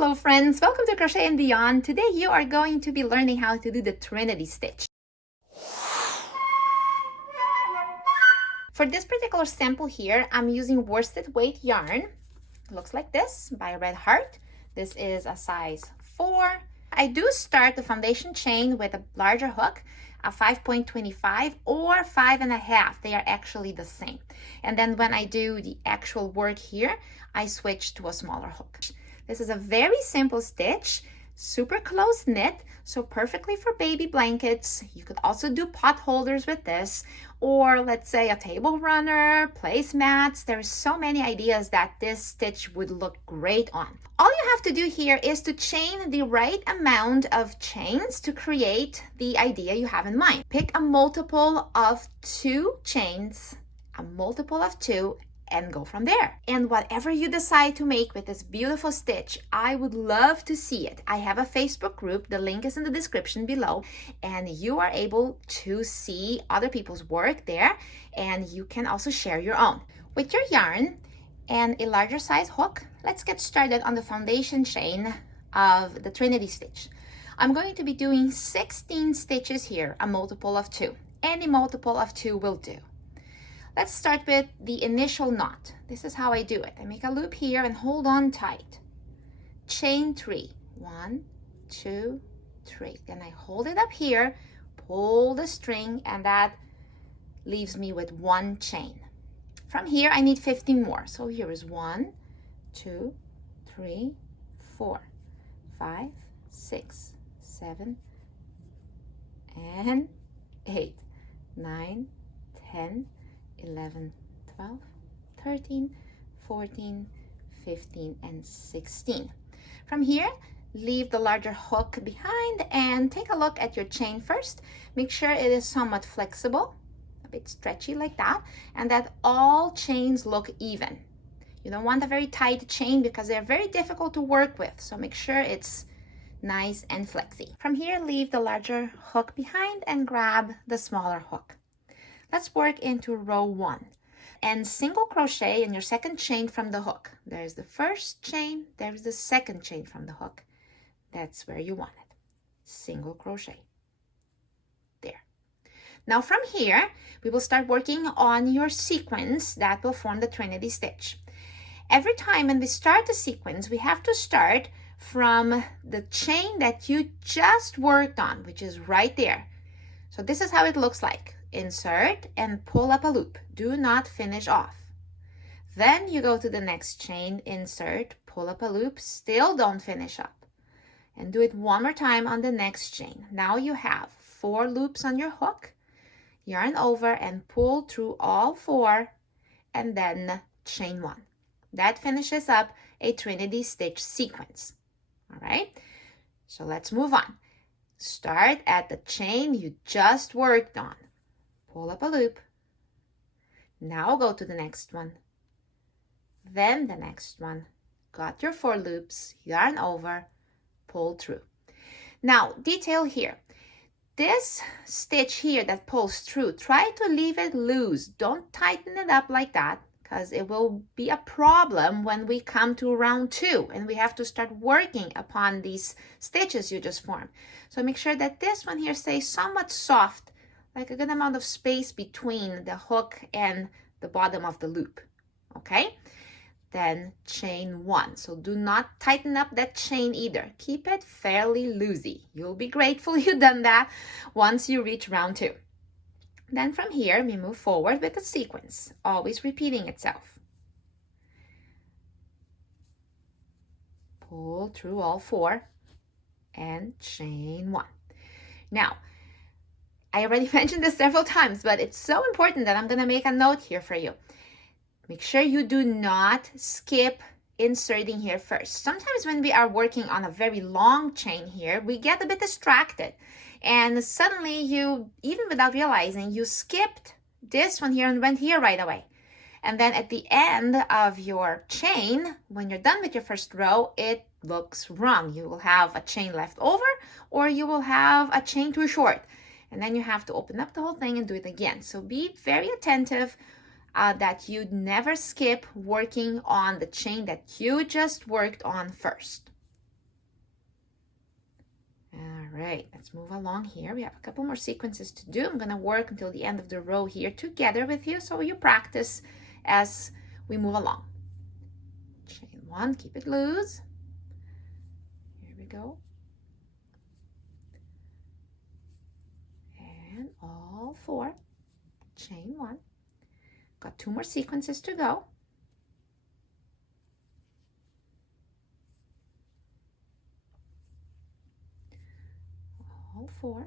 Hello friends, welcome to Crochet and Beyond. Today you are going to be learning how to do the Trinity Stitch. For this particular sample here, I'm using worsted weight yarn. It looks like this by Red Heart. This is a size 4. I do start the foundation chain with a larger hook, a 5.25 or 5.5. They are actually the same. And then when I do the actual work here, I switch to a smaller hook. This is a very simple stitch, super close knit, so perfectly for baby blankets. You could also do pot holders with this, or let's say a table runner, placemats. There's so many ideas that this stitch would look great on. All you have to do here is to chain the right amount of chains to create the idea you have in mind. Pick a multiple of 2 chains, a multiple of 2, and go from there. And whatever you decide to make with this beautiful stitch, I would love to see it. I have a Facebook group, the link is in the description below, and you are able to see other people's work there, and you can also share your own. With your yarn and a larger size hook, let's get started on the foundation chain of the Trinity Stitch. I'm going to be doing 16 stitches here, a multiple of 2. Any multiple of 2 will do. Let's start with the initial knot. This is how I do it. I make a loop here and hold on tight. Chain 3. 1, 2, 3. Then I hold it up here, pull the string, and that leaves me with 1 chain. From here, I need 15 more. So here is 1, 2, 3, 4, 5, 6, 7, and 8, 9, 10, 11, 12, 13, 14, 15, and 16. From here, leave the larger hook behind and take a look at your chain first. Make sure it is somewhat flexible, a bit stretchy like that, and that all chains look even. You don't want a very tight chain because they're very difficult to work with, so make sure it's nice and flexy. From here, leave the larger hook behind and grab the smaller hook. Let's work into row 1 and single crochet in your second chain from the hook. There's the first chain, there's the second chain from the hook. That's where you want it. Single crochet. There. Now from here, we will start working on your sequence that will form the Trinity Stitch. Every time when we start the sequence, we have to start from the chain that you just worked on, which is right there. So this is how it looks like. Insert and pull up a loop. Do not finish off. Then you go to the next chain, insert, pull up a loop, still don't finish up. And do it one more time on the next chain. Now you have 4 loops on your hook, yarn over and pull through all 4, and then chain 1. That finishes up a Trinity Stitch sequence. All right, so let's move on. Start at the chain you just worked on. Pull up a loop. Now go to the next one. Then the next one. Got your 4 loops, yarn over, pull through. Now, detail here. This stitch here that pulls through, try to leave it loose. Don't tighten it up like that, because it will be a problem when we come to round 2 and we have to start working upon these stitches you just formed. So make sure that this one here stays somewhat soft, like a good amount of space between the hook and the bottom of the loop. Okay? Then chain 1. So do not tighten up that chain either. Keep it fairly loosey. You'll be grateful you've done that once you reach round 2. Then from here, we move forward with the sequence, always repeating itself. Pull through all 4 and chain 1. Now, I already mentioned this several times, but it's so important that I'm going to make a note here for you. Make sure you do not skip inserting here first. Sometimes when we are working on a very long chain here, we get a bit distracted. And suddenly you, even without realizing, you skipped this one here and went here right away. And then at the end of your chain, when you're done with your first row, it looks wrong. You will have a chain left over, or you will have a chain too short. And then you have to open up the whole thing and do it again. So be very attentive that you never skip working on the chain that you just worked on first. All right, let's move along here. We have a couple more sequences to do. I'm going to work until the end of the row here together with you, so you practice as we move along. Chain 1, keep it loose. Here we go. And all 4, chain 1. Got 2 more sequences to go. All 4,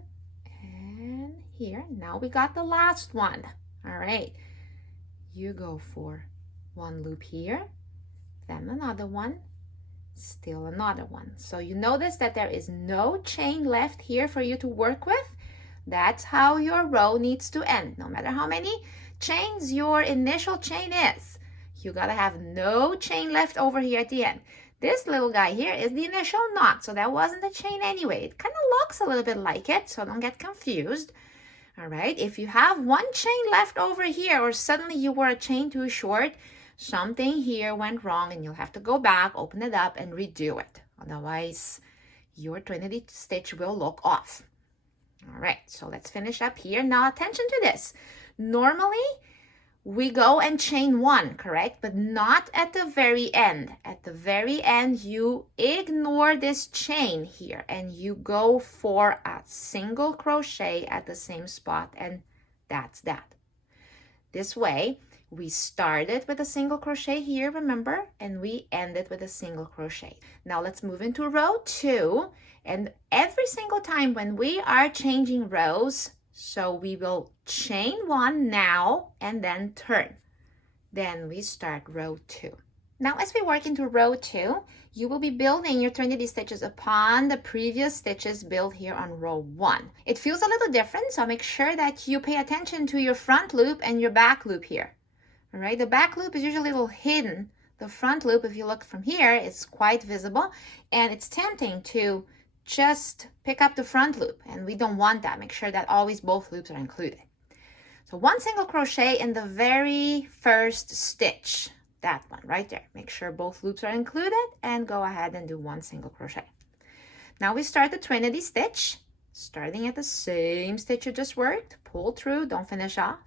and here. Now we got the last one. All right, you go for 1 loop here, then another one, still another one. So you notice that there is no chain left here for you to work with. That's how your row needs to end. No matter how many chains your initial chain is, you gotta have no chain left over here at the end. This little guy here is the initial knot, so that wasn't a chain anyway. It kind of looks a little bit like it, so don't get confused. All right, if you have 1 chain left over here, or suddenly you were a chain too short, something here went wrong and you'll have to go back, open it up, and redo it. Otherwise, your Trinity stitch will look off. All right, so let's finish up here. Now, attention to this. Normally, we go and chain 1, correct? But not at the very end. At the very end, you ignore this chain here and you go for a single crochet at the same spot, and that's that. This way, we started with a single crochet here, remember? And we ended with a single crochet. Now let's move into row 2. And every single time when we are changing rows, so we will chain 1 now and then turn. Then we start row 2. Now as we work into row 2, you will be building your Trinity stitches upon the previous stitches built here on row 1. It feels a little different, so make sure that you pay attention to your front loop and your back loop here. All right, the back loop is usually a little hidden. The front loop, if you look from here, is quite visible, and it's tempting to just pick up the front loop, and we don't want that. Make sure that always both loops are included. So 1 single crochet in the very first stitch, that one right there. Make sure both loops are included and go ahead and do 1 single crochet. Now we start the Trinity stitch, starting at the same stitch you just worked. Pull through, don't finish off.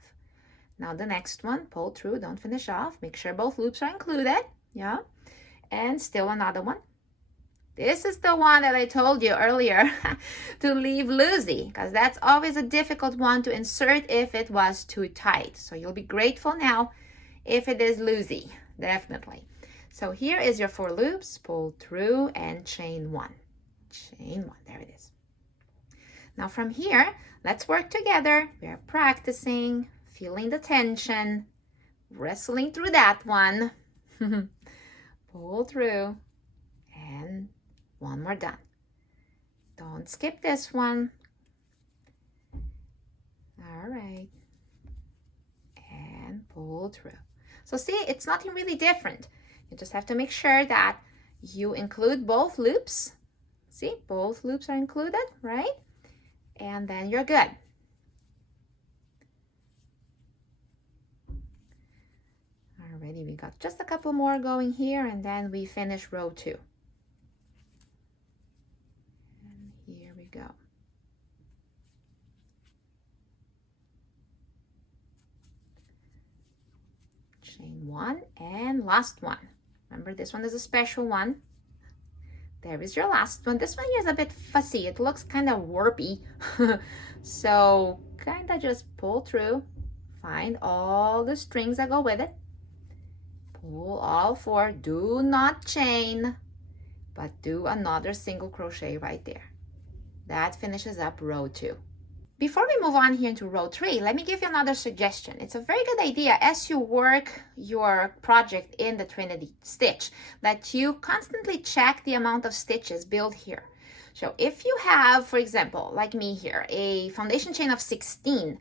Now the next one, pull through, don't finish off. Make sure both loops are included, yeah, and still another one. This is the one that I told you earlier to leave loosey, because that's always a difficult one to insert if it was too tight. So you'll be grateful now if it is loosey, definitely. So here is your 4 loops, pull through and chain 1. Chain 1, there it is. Now from here, let's work together. We're practicing, feeling the tension, wrestling through that one. Pull through and 1 more done. Don't skip this one. All right. And pull through. So see, it's nothing really different. You just have to make sure that you include both loops. See, both loops are included, right? And then you're good. Alrighty, we got just a couple more going here, and then we finish row 2. Here we go. Chain 1 and last one. Remember, this one is a special one. There is your last one. This one here is a bit fussy. It looks kind of warpy. So kind of just pull through. Find all the strings that go with it. Pull all 4. Do not chain, but do another single crochet right there. That finishes up row 2. Before we move on here into row 3, let me give you another suggestion. It's a very good idea as you work your project in the Trinity stitch that you constantly check the amount of stitches built here. So if you have, for example, like me here, a foundation chain of 16,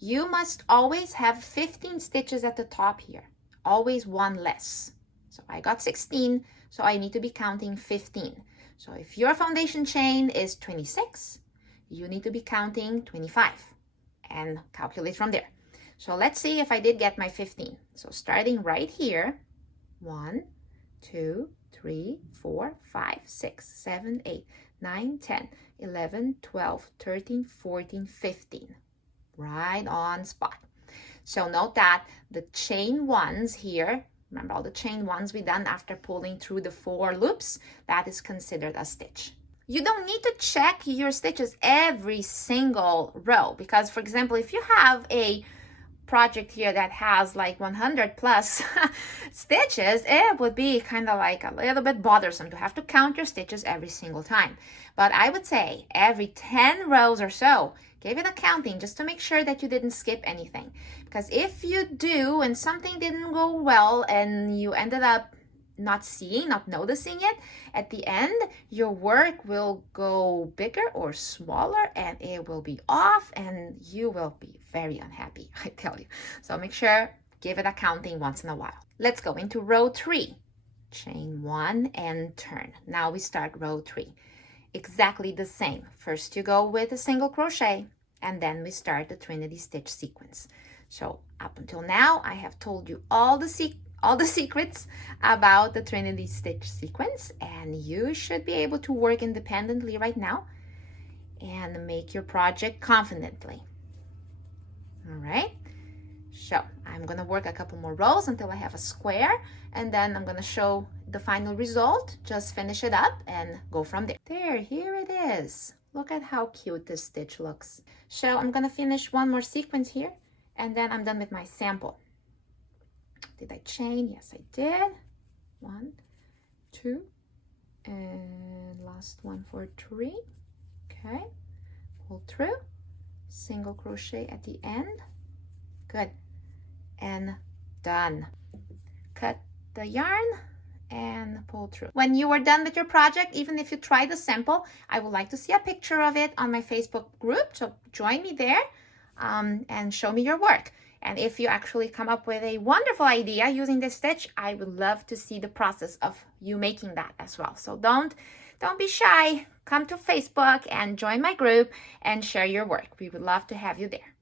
you must always have 15 stitches at the top here, always 1 less. So I got 16, so I need to be counting 15. So if your foundation chain is 26, you need to be counting 25 and calculate from there. So let's see if I did get my 15. So starting right here, 1, 2, 3, 4, 5, 6, 7, 8, 9, 10, 11, 12, 13, 14, 15. Right on spot. So note that the chain ones here, remember all the chain ones we done after pulling through the 4 loops, that is considered a stitch. You don't need to check your stitches every single row because, for example, if you have a project here that has like 100 plus stitches, it would be kind of like a little bit bothersome to have to count your stitches every single time. But I would say every 10 rows or so, give it a counting just to make sure that you didn't skip anything. Because if you do and something didn't go well and you ended up not seeing, not noticing it, at the end, your work will go bigger or smaller and it will be off and you will be very unhappy, I tell you. So make sure, give it a counting once in a while. Let's go into row 3. Chain 1 and turn. Now we start row 3. Exactly the same. First you go with a single crochet and then we start the Trinity Stitch sequence. So up until now, I have told you all the secrets about the Trinity Stitch sequence, and you should be able to work independently right now and make your project confidently. All right, so I'm gonna work a couple more rows until I have a square, and then I'm gonna show the final result. Just finish it up and go from there. Here it is. Look at how cute this stitch looks. So I'm gonna finish one more sequence here, and then I'm done with my sample. Did I chain? Yes, I did. 1, 2, and last one for 3. Okay, pull through, single crochet at the end. Good, and done. Cut the yarn and pull through. When you are done with your project, even if you try the sample, I would like to see a picture of it on my Facebook group. So join me there and show me your work. And if you actually come up with a wonderful idea using this stitch, I would love to see the process of you making that as well. So don't be shy. Come to Facebook and join my group and share your work. We would love to have you there.